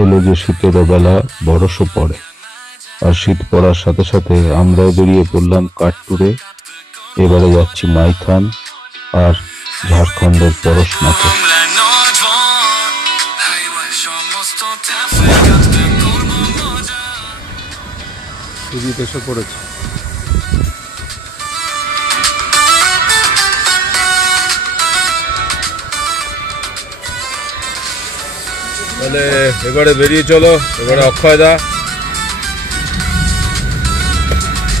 হলো যে শীতের বেলা বরফও পড়ে, আর শীত পড়ার সাথে সাথে আমরাও বেরিয়ে পড়লাম কাঠ ট্যুরে। এবারে যাচ্ছি মাইথন আর ঝাড়খণ্ডের পরশনাথে। সুজিত এসে পড়েছে। তাহলে এবারে বেরিয়ে চলো। এবারে অক্ষয় দা,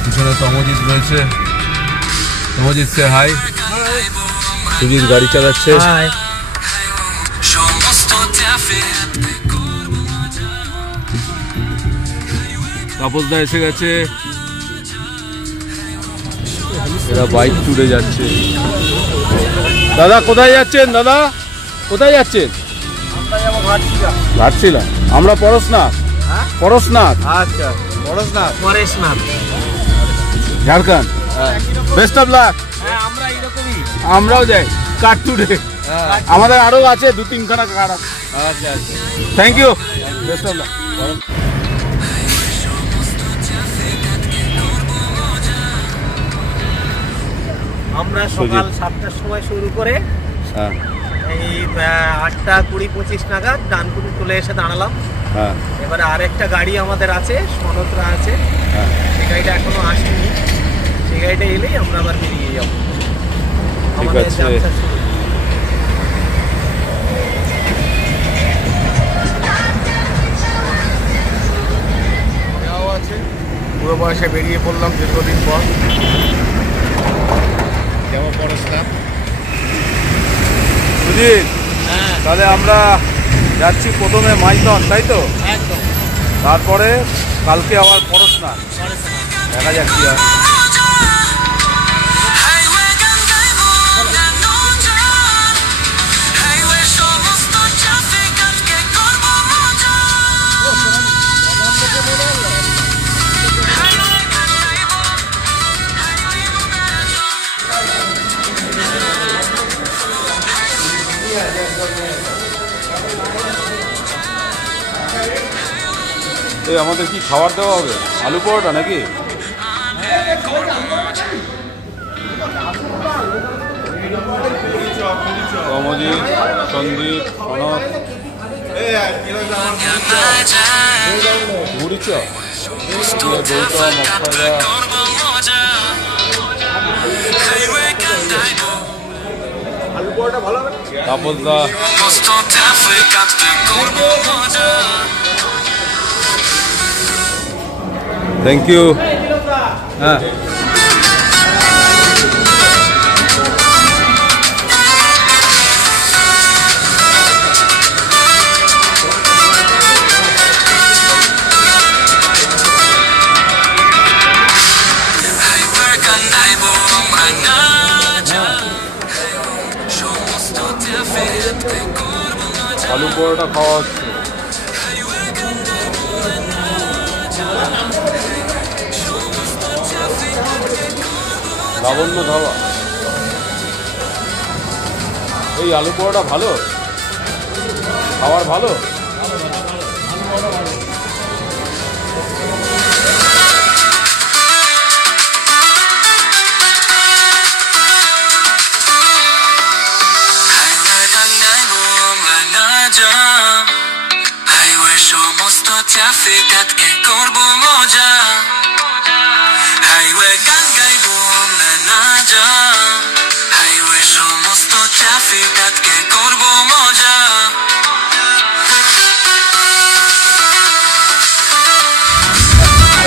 পিছনে তমজিৎ রয়েছে। তমজিৎ সে হাই। সুজিত গাড়ি চালাচ্ছে। তাপসদা এসে গেছে। এরা বাইক ট্যুরে যাচ্ছে। দাদা কোথায় যাচ্ছেন? দাদা কোথায় যাচ্ছেন? ঘাটশিলা। আমরা পরশনাথ। পরশনাথ। আচ্ছা, Parasnath, Pareshnath, Jharkhand. Best of luck. আমরা এরকমই, আমরাও যাই কাঠ ট্যুরে। আমাদের আরো আছে 2-3খানা কাঠ আছে। আচ্ছা আচ্ছা, thank you, best of luck. আমরা সকাল 7টার সময় শুরু করে এই 8টা 20-25 নাগাদ ডানকুনি চলে এসে দাঁড়ালাম। এবারে আরেকটা গাড়ি আমাদের আছে, সনতরা আছে, সেই গাড়িটা এখনো আসেনি। সেই গাড়িটা এলেই আমরা আবার বেরিয়ে যাবো। ঠিক আছে। পুরো বয়সে বেরিয়ে পড়লাম দীর্ঘদিন পর। যেমন পরশনাথ। সুজিত, তাহলে আমরা যাচ্ছি প্রথমে মাইথন, তাই তো? একদম। তারপরে কালকে আবার পরশনাথ। দেখা যাক কি হয়। আমাদের কি খাবার দেওয়া হবে? আলু পরোটা নাকি? কমজিৎ, সন্দীপ, সনদ, মুড়ি চপ, গৌতম, অক্ষয়দা, তাপসদা। Thank you. হ্যাঁ, আলু পরোটা খাওয়া হচ্ছে। লাবণ্য ধাবা। এই আলু পরোটা ভালো, খাবার ভালো।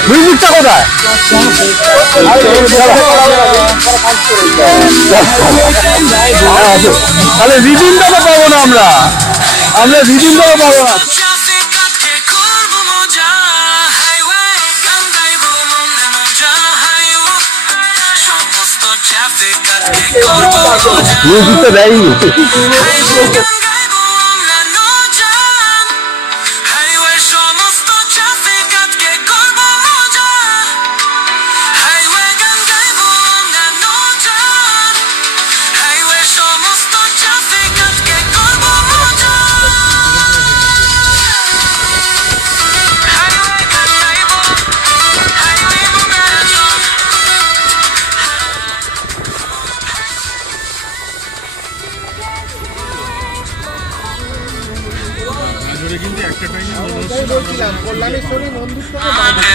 মিউজিকটা কোথায়? তাহলে রিডিংটা তো পাবো না আমরা রিডিংটা পাবো না। মিউজিকটা দেয়নি। কিন্তু একটা টাইমে বলছিলাম কল্যাণেশ্বরী মন্দির থেকে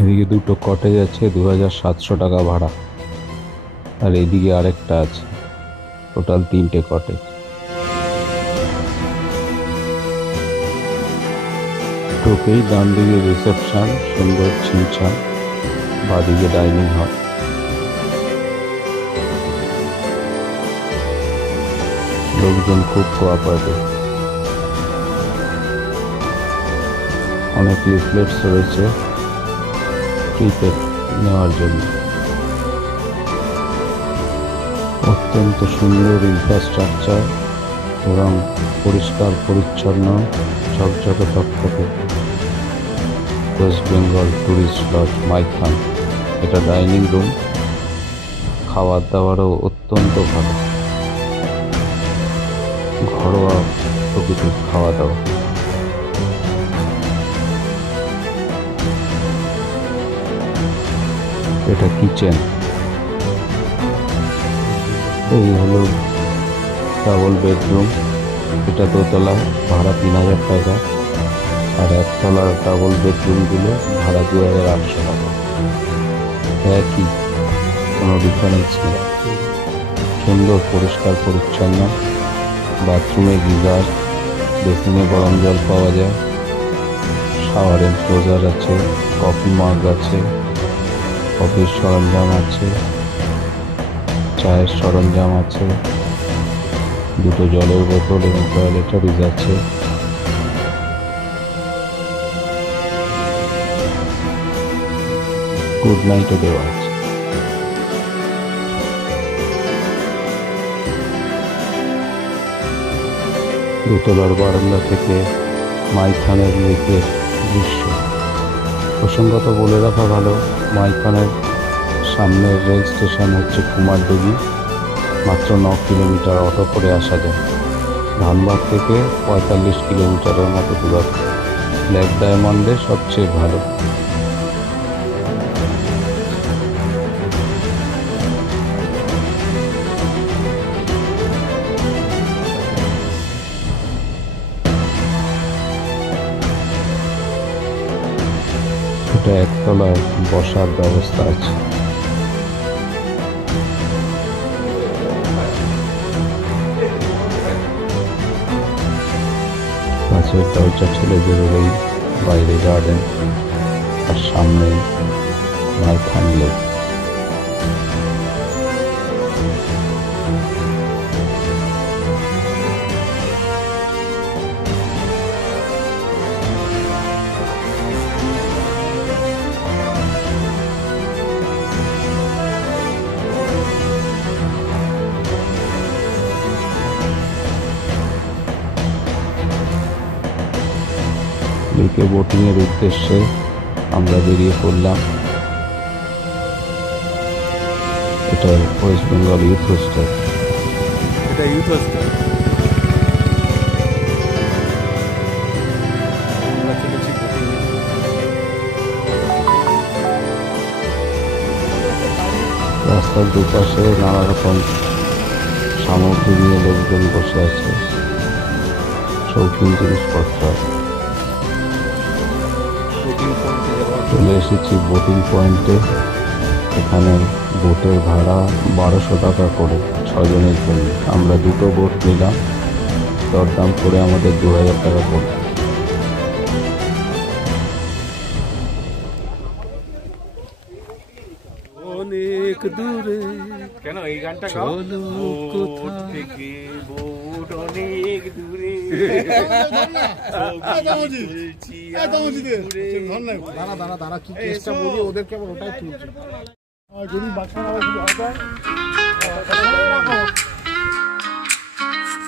এদিকে দুটো কটেজ আছে, 2700 টাকা ভাড়া। আর এদিকে আরেকটা আছে, টোটাল 3টে কটেজ। ঢুকেই ডান দিকে রিসেপশন, সুন্দর ছিমছাম, বাদিকে ডাইনিং হল। লোকজন খুব কোঅপারেটিভ। অনেক লিফলেটস রয়েছে ফ্রিতে নেওয়ার জন্য। অত্যন্ত সুন্দর ইনফ্রাস্ট্রাকচার এবং পরিষ্কার পরিচ্ছন্ন, ঝকঝকে তকতকে West Bengal tourist lodge Maithon. এটা ডাইনিং রুম, খাবার দাবারও অত্যন্ত ভালো, ঘরোয়া প্রকৃতির খাওয়া দাওয়া। এটা কিচেন। এই হলো ডাবল বেডরুম। এটা দোতলা, ভাড়া 3000 টাকা। আর একতলার ডাবল বেডরুমগুলো ভাড়া 2800 টাকা। একই, কোনো ডিফারেন্স নেই। সুন্দর পরিষ্কার পরিচ্ছন্ন, বাথরুমে গিজার, বেসিনে গরম জল পাওয়া যায়, শাওয়ার এনক্লোজার আছে, কফি মাগ আছে, কফির সরঞ্জাম আছে, চায়ের সরঞ্জাম আছে, দুটো জলের বোতল এবং টয়লেটারিজ আছে। গুড নাইটও দেওয়া আছে। দোতলার বারান্দা থেকে মাইথনের লেকের দৃশ্য। প্রসঙ্গত বলে রাখা ভালো, মাইথনের সামনের রেল স্টেশন হচ্ছে কুমারডুবি। মাত্র 9 কিলোমিটার অটো করে আসা যায়। ধানবাদ থেকে 45 কিলোমিটারের মতো দূরত্ব। ব্ল্যাক ডায়মন্ডে সবচেয়ে ভালো। এটা একতলায় বসার ব্যবস্থা আছে। কাছের দরজা ঠেলে বেরোলেই বাইরে গার্ডেন, আর সামনে মাইথন লেক। লেকে বোটিংয়ের উদ্দেশ্যে আমরা বেরিয়ে পড়লাম। এটা ওয়েস্ট বেঙ্গল ইউথ হোস্টেল। এটা ইউথ হোস্টেল। আমরা চলেছি বোটিংয়ে। রাস্তার দুপাশে নানা রকম সামগ্রী নিয়ে লোকজন বসে আছে, শৌখিন জিনিসপত্র। চলে এসেছি বোটিং পয়েন্টে। এখানে বোটের ভাড়া 1200 টাকা করে 6 জনের জন্য। আমরা দুটো বোট নিলাম, দরদাম করে আমাদের 2000 টাকা পড়ল। অনেক দূরে কেন এই গানটা গাও? চলো কোথাও থেকে বোট অনেক দূরে দাঁড়া কি কেসটা বলি ওদেরকে আবার ওটাই তুলছে যদি বাচ্চা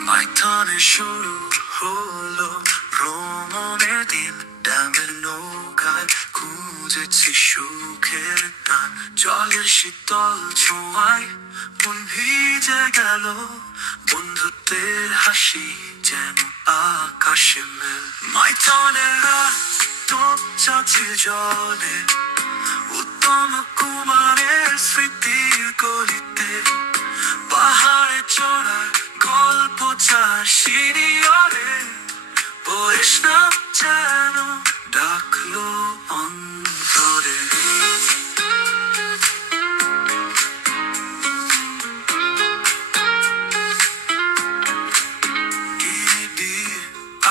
মাইথনে শুরু হলো ভ্রমণের দিন, ডাঙের নৌকায় খুঁজেছি সুখের টান, জলের শীতল ছোঁয়ায় মন ভিজে গেল, বন্ধুত্বের হাসি যেন আকাশে মেল। মাইথনের রাত চাচির জলে, উত্তম কুমারের স্মৃতির গলিতে, পাহাড়ে চড়ার গল্প চার সিঁড়িরে, বৈষ্ণব যেন ডাকলো অন্তরে।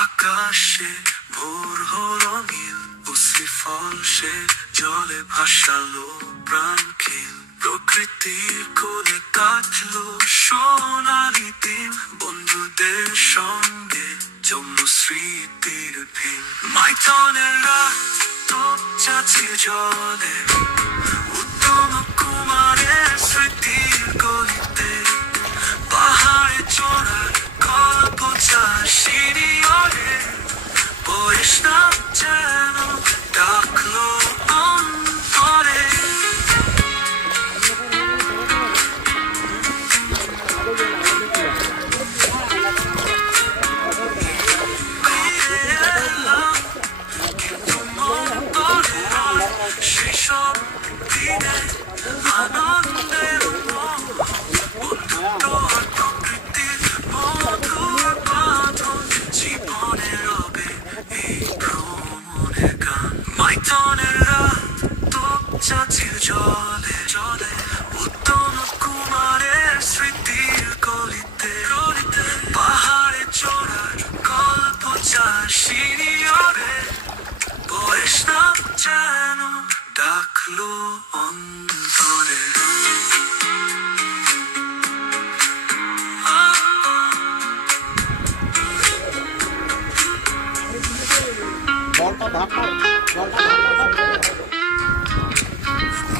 আকাশে ভোর হলো নীল, উসি ফলসে জলে ভাসালো প্রাণ খিল, প্রকৃতির কোলে কাটলো সোনালি দিন, বন্ধুদের সঙ্গে জমলো স্মৃতির ভিন। মাইথনের রাত চাচির জলে, উত্তম কুমারের স্মৃতির গলিতে, পাহাড়ে চড়ার গল্প চার সিঁড়িরে, বৈষ্ণব যেন ডাকলো অন্তরে। সেসব দিনে আনন্দের প্রকৃতির মধুর বাঁধন, জীবনে রবে এই ভ্রমণের গান। মাইথনের রাত চাচির জলে জলে, উত্তম কুমারের স্মৃতির গলিতে, পাহাড়ে চড়ার গল্প চার সিঁড়িরে, বৈষ্ণব যেন ডাকলো অন্তরে।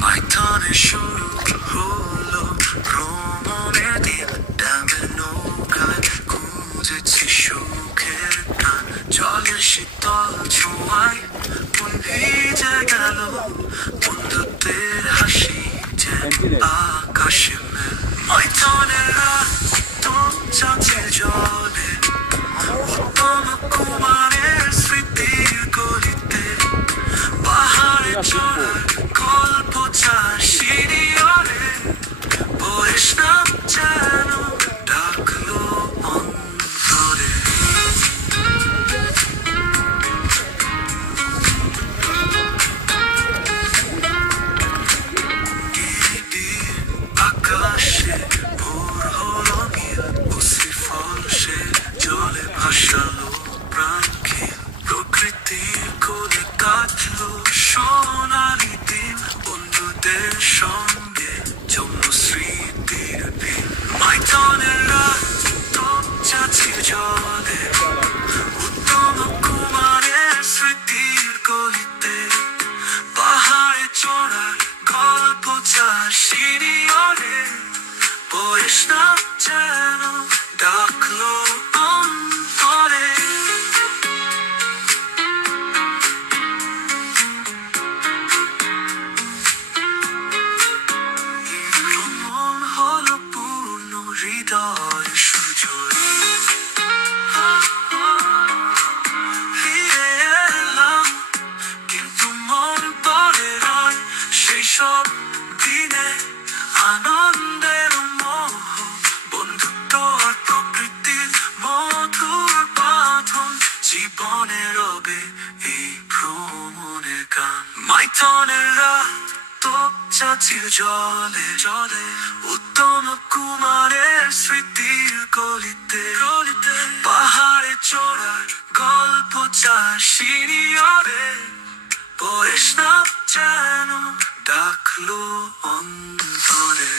মাইথনে শুরু হলো ভ্রমণের দিন, ডাঙের নৌকায় খুঁজেছি সুখের টান, জলের শীতল ছোঁয়ায় মন ভিজে গেল, বন্ধুত্বের হাসি যেন আকাশে মেল। মাইথনের রাত চাচির জলে, উত্তম কুমারের স্মৃতির গলিতে, পাহাড়ে চড়ার গল্প চার সিঁড়িরে, বৈষ্ণব যেন ডাকলো অন্তরে। আকাশে ভোর হলো নীল, উসি ফলসে জলে ভাসালো প্রাণ খিল, প্রকৃতির কোলে কাটলো সোনালি দিন, বন্ধুদের সঙ্গে জমলো স্মৃতির ভিন। মাইথনের রাত চাচির জলে, উত্তম কুমারের স্মৃতির গলিতে, পাহাড়ে চড়ার গল্প চার সিঁড়িরে, বৈষ্ণব যেন ডাকলো অন্তরে। ভ্রমণ হলো পূর্ণ হৃদয় সুজয়, ফিরে এলাম কিন্তু মন পড়ে রয় সেই সব দিনে, আনন্দের মোহ, বন্ধুত্ব আর প্রকৃতির মধুর বাঁধন, জীবনে রবে এই ভ্রমণের গান। মাইথনের রাত চাচির জলে জলে, উত্তম কুমারের স্মৃতির গলিতে, পাহাড়ে চড়ার গল্প চার সিঁড়িরে, বৈষ্ণব যেন ডাকলো অন্তরে।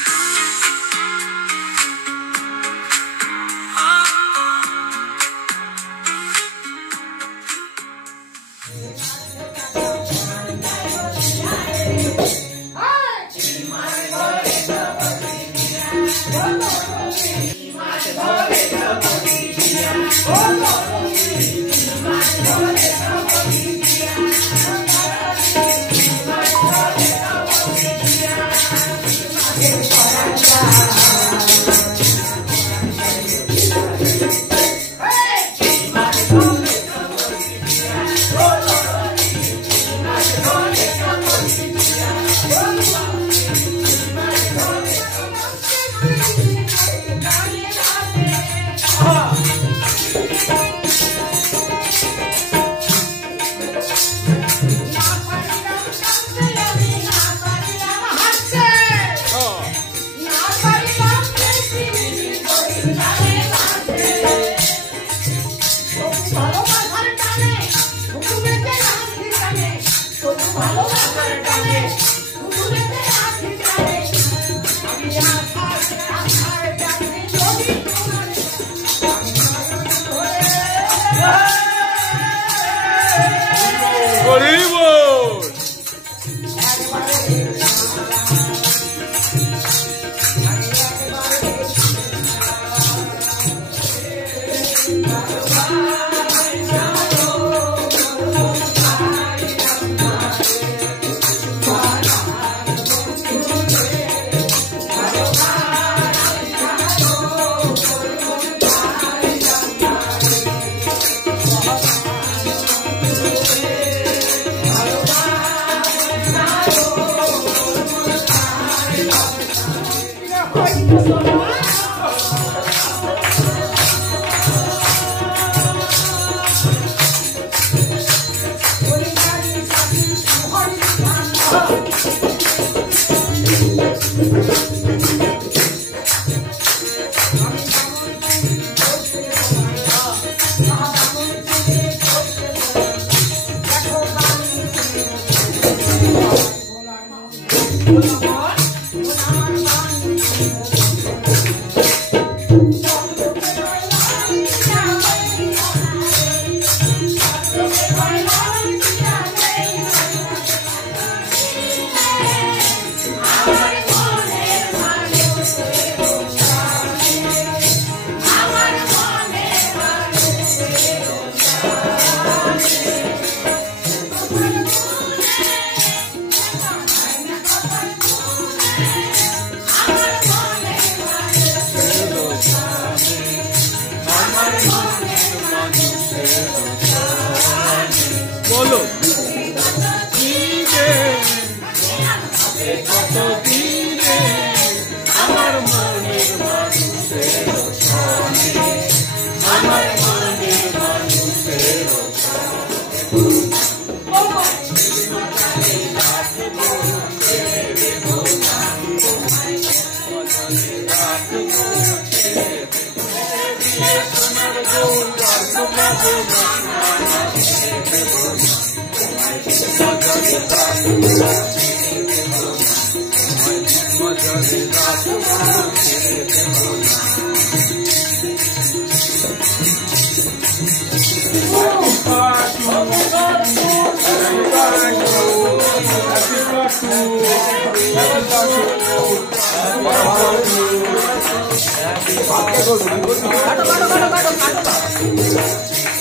বলো আমার মনের মানুষের আমার মনের মানুষের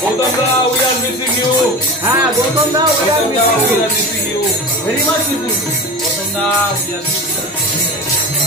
Gautam, we are missing you. Gautam, we are missing you. Very much missing you. Gautam, we are missing you.